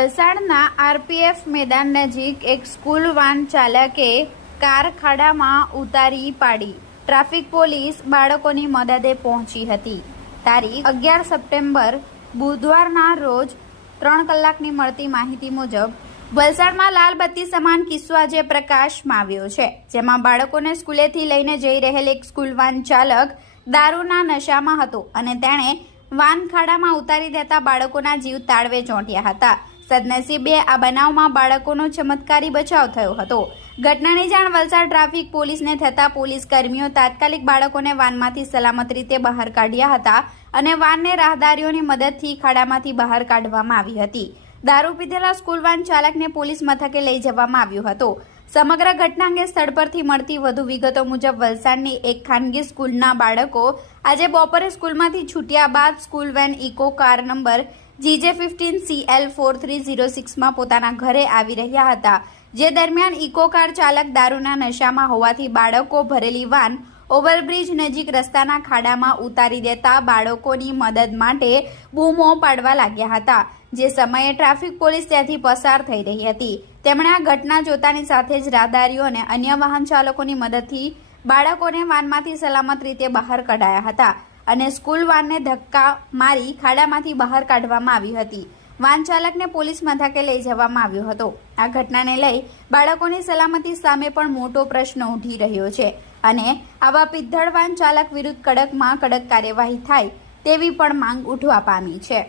વલસાડના આરપીએફ મેદાન નજીક એક સ્કૂલ વાન ચાલકે કાર ખાડામાં ઉતારી પાડી. ટ્રાફિક પોલીસ બાળકોની મદદે પહોંચી હતી. તારીખ અગિયાર સપ્ટેમ્બર, બુધવારના રોજ ત્રણ કલાકની મળતી માહિતી મુજબ, વલસાડમાં લાલ બત્તી સમાન કિસ્સો આજે પ્રકાશમાં આવ્યો છે, જેમાં બાળકોને સ્કૂલેથી લઈને જઈ રહેલ એક સ્કૂલ વાન ચાલક દારૂના નશામાં હતો અને તેણે વાન ખાડામાં ઉતારી દેતા બાળકોના જીવ તાળવે ચોંટ્યા હતા. સદનસીબે આ બનાવમાં બાળકોનો ચમત્કારી બચાવ થયો હતો. ઘટનાની જાણ વલસાડ ટ્રાફિક પોલીસને થતા પોલીસ કર્મીઓ તાત્કાલિક બાળકોને વાનમાંથી સલામત રીતે બહાર કાઢ્યા હતા અને વાનને રાહદારીઓની મદદથી ખાડામાંથી બહાર કાઢવામાં આવી હતી. દારૂ પીધેલા સ્કૂલ વાન ચાલકને પોલીસ મથકે લઈ જવામાં આવ્યો હતો. સમગ્ર ઘટના અંગે સ્થળ પરથી મળતી વધુ વિગતો મુજબ વલસાડની એક ખાનગી સ્કૂલના બાળકો આજે બપોરે સ્કૂલમાંથી છૂટ્યા બાદ school van Eeco car number GJ fifteen CL four three zero સિક્સમાં પોતાના ઘરે આવી રહ્યા હતા. જે દરમિયાન ઇકો કાર ચાલક દારૂના નશામાં હોવાથી બાળકો ભરેલી વાન ઓવરબ્રિજ નજીક રસ્તાના ખાડામાં ઉતારી દેતા બાળકોની મદદ માટે બૂમો પાડવા લાગ્યા હતા, જે સમયે ટ્રાફિક પોલીસ ત્યાંથી પસાર થઈ રહી હતી. તેમણે આ ઘટના જોતાની સાથે જ રાહદારીઓ અને અન્ય વાહન ચાલકોની મદદથી બાળકોને વાનમાંથી સલામત રીતે બહાર કઢાયા હતા. અને સ્કૂલ વાનને ધક્કા મારી ખાડામાંથી બહાર કાઢવામાં આવી હતી. વાન ચાલકને પોલીસ મથકે લઈ જવામાં આવ્યો હતો. આ ઘટનાને લઈ બાળકોની સલામતી સામે પણ મોટો પ્રશ્ન ઉઠી રહ્યો છે અને આવા પિદ્ધળ વાન ચાલક વિરુદ્ધ કડકમાં કડક કાર્યવાહી થાય તેવી પણ માંગ ઉઠવા પામી છે.